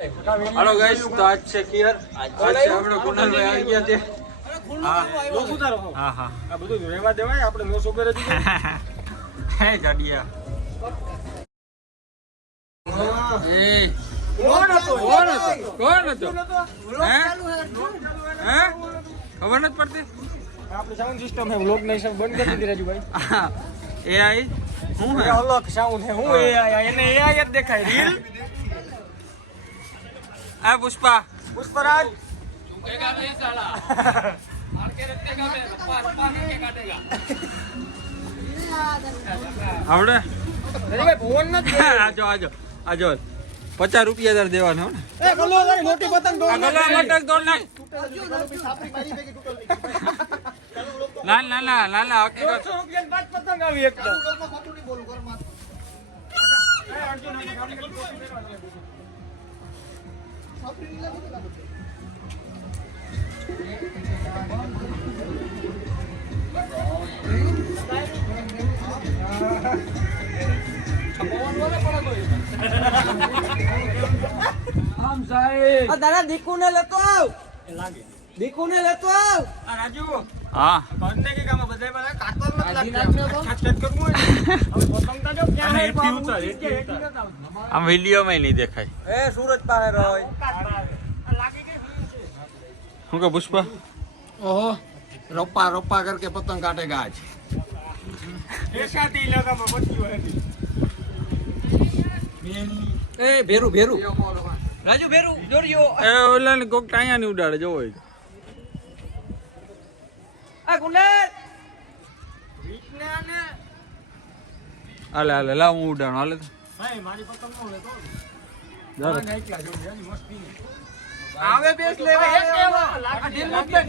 Hello guys, तो आज से क्लियर आज से આપણે કુનાલભાઈ આવી ગયા છે. હા લોક ઉતારો. હા હા આ બધું રેવા દેવાય, આપણે નો સોપેર જ હે જાડિયા. એ કોણ હતો હે ખબર નથી પડતી. આપણે સાઉન્ડ સિસ્ટમ હે, વ્લોગ નહીં सब બંધ કરી દીધી રાજુભાઈ. એઆઈ હું હે અલગ સાઉન્ડ હે. હું એઆઈ એને એઆઈ જ દેખાય રીલ. आ पुष्पा पुष्पराज चुकेगा नहीं साला मार के रखेगा मैं पास के काटेगा आवड़े अरे भाई फोन न दे आजो आजो आजो 50 रुपया दर देवानो ने ए गलो भाई मोटी पतंग तोड़ गलो मटक तोड़ नाख छापरी मारी बेगी टूटल नहीं ना ना ना ना हकीकत 100 रुपया ની 5 પતંગ આવી એક તો ખોટું નહીં બોલું ઘર માં એ અર્જુન ને ગાડી કરી દાદા દીકુ ને લેતો આવ. દીકુ ને લેતો આવ. રાજુ હા કરને કે કામ બધાય બધાય કાતર ન લાગતો છટ કરવું હવે પતંગ તો જો ક્યાં હે આમ વિડિયો માં નહીં દેખાય. એ સૂરજ પાસે રોય. હું કે પુષ્પા ઓહો રોપા રોપા કરકે પતંગ કાટેगा आज. દેશાતી ઇલાકામાં બચ્યું હે. એ ભેરું ભેરું રાજુ ભેરું જોરિયો. એ ઓલા ને કોક ટાયા ની ઉડાડે જોવો. આ ગુંડલ વિજ્ઞાને હાલે હાલે લાવ હું ઉડાડું હાલે. ભાઈ મારી પતંગ નો લેતો જરા નાખ્યા જો એની મસ્તી આવે બેસ લેવા એક એવા ઢીલ મુકતે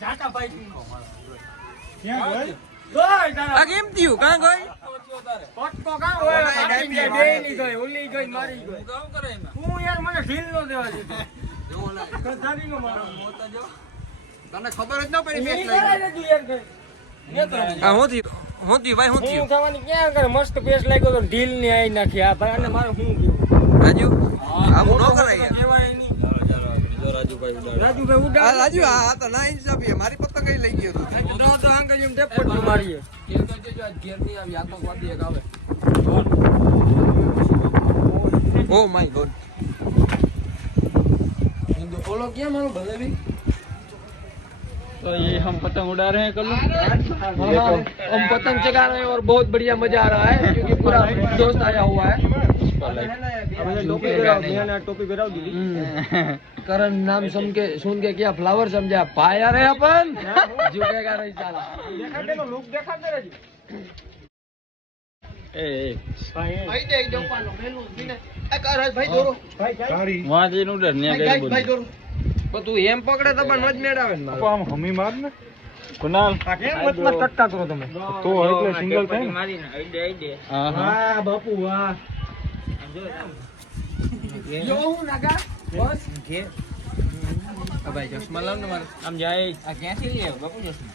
જાતા ભાઈ તું ક્યાં ગઈ ગઈ તારા આ કેમ થયું કાં ગઈ પટકો કાં હોય ડાબી બે ની ગઈ ઓલી ગઈ મારી ગઈ કામ કરે એમાં તું યાર મને ઢીલ નો દેવા દીધો જો ઓલા કસારી નો મારો મોતા જો તને ખબર જ ન પડી બેસ ઈ કરાય તું યાર ગઈ આ હું થયું ભાઈ હું હું થયું થવાની ક્યાં કરે મસ્ત પેસ લાગ્યો તો ઢીલ ની આઈ નાખી આ ભાઈ અને મારે શું કીધું રાજુ આમ ન કરાય કહેવાય નહીં રાજુભાઈ ઉડાડે રાજુભાઈ ઉડા રાજુ આ તો ના ઇન્સાફી મારી પતંગ લઈ ગયો તું. તો આંગળ જેમ ટેપ પડતી મારીએ કેમ કરજે જો આજ ઘેર ની આવી આતંકવાદી એક આવે. ઓ માય ગોડ हिंदू बोलो क्या मारो भले भी. तो ये हम पतंग उड़ा रहे हैं कल. हम पतंग चगा रहे हैं और बहुत बढ़िया मजा आ रहा है क्योंकि पूरा दोस्त आया हुआ है. टोपी पहराव दी करण नाम सुन के क्या फ्लावर समझा पाया रे अपन झुकेगा नहीं साला. देखा दे लुक देखा दे रे ए भाई दे जो पालो मेनू बिने ए कर भाई जोरो भाई वहां जઈને ઉડાડ ને ગઈ બોલ. जोरो तो तू एम पकड़े तो पण मज मेड़ आवे ने मारो. આમ હમી માર ને કુનાલ આ કેમ મતલબ કટકા કરો તમે તો એટલે સિંગલ થાય મારી ને આઈ હા હા વાહ બાપુ વાહ यो हूं नागा बस के भाई चश्मा लाव ने मारे આમ જાય आ क्यांથી લે बापू चश्मा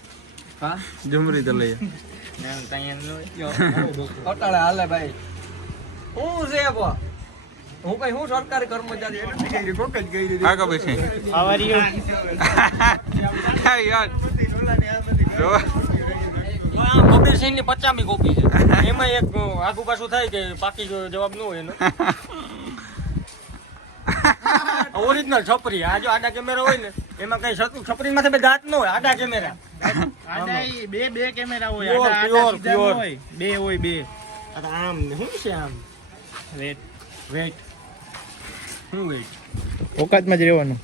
हां જમરી તો લઈએ ના કાઈ નો કટાળે હાલે ભાઈ હું છે બો હું કઈ હું સરકારી કર્મચારી એટલે ગઈ કોક જ ગઈ આ કબે છે આવારીઓ યાર જો કબીર સિંહ ની 50મી કોપી છે એમાં એક આગુ પાછું થાય કે બાકી જવાબ ન હોય એનો ઓરિજિનલ છપરી આ જો આડા કેમેરા હોય ને એમાં કઈ છપરી માંથી બે દાંત ન હોય આડા કેમેરા આડા ઈ બે કેમેરા હોય Pure, આડા pure, સીધા ન pure. હોય બે હોય બે આમ શું છે આમ વેટ શું વેટ ઓકાતમાં જ રહેવાનું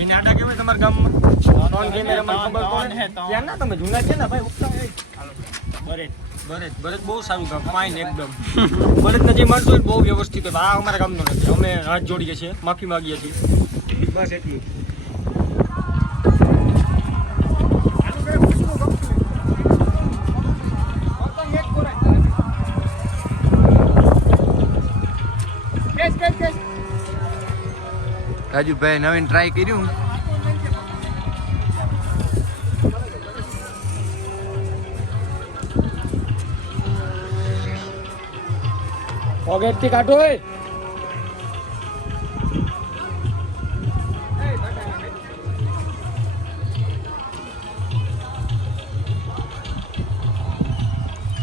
એને આડા કેવાય તમારા ગામમાં ત્રણ કેમેરા માં ખબર પડે ત્યાં ના તમે જૂના છે ને ભાઈ ઉગતા બરેટ બહુ સારું ગામ ફાઇન એકદમ બરેટ ના જે માણસો હોય બહુ વ્યવસ્થિત હોય આ અમારા ગામનો નથી અમે હાથ જોડીએ છીએ માફી માંગીએ છીએ બસ એટલું રાજુભાઈ નવીન ટ્રાય કર્યું. પોકેટ થી કાઢો હોય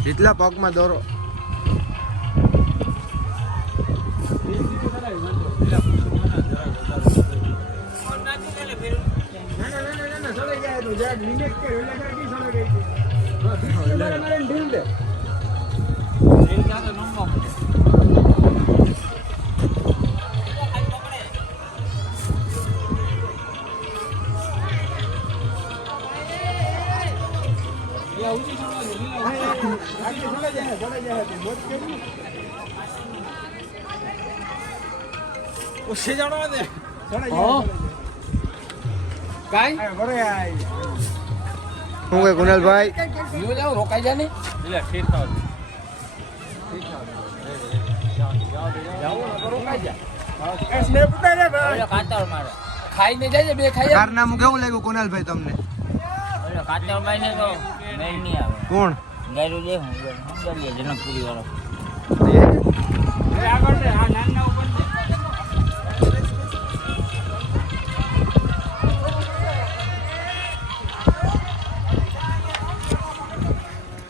જેટલા પગમાં દોરો ઉસે જાણો દે કાઈ શું કે કુનાલભાઈ યો જાવ રોકાઈ જા ને એટલે ઠીક થાવ ખાઈને જાય બે ખાઈ કારનામું કેવું લાગ્યું કુનાલભાઈ તમને કોણ જનકપુરી વાળો આગળ દે આ નાના ઉપર દે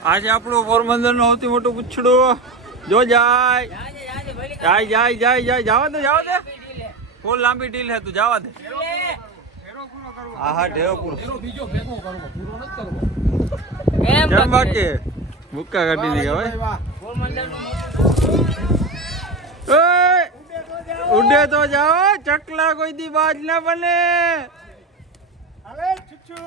આજે આપણું પોરબંદર નું સૌથી મોટું પૂછડું જો જાય જવા દે ફૂલ લાંબી ડીલ હે તું જવા દે હા ઢેરો પૂરો બીજો ભેગો કરવો પૂરો નથી કરવો કેમ બાકી મુક્કા કાઢી દીધા ભાઈ ઉડે તો જાઓ ચકલા કોઈ દી બાજ ના બને હવે છુચ્છુ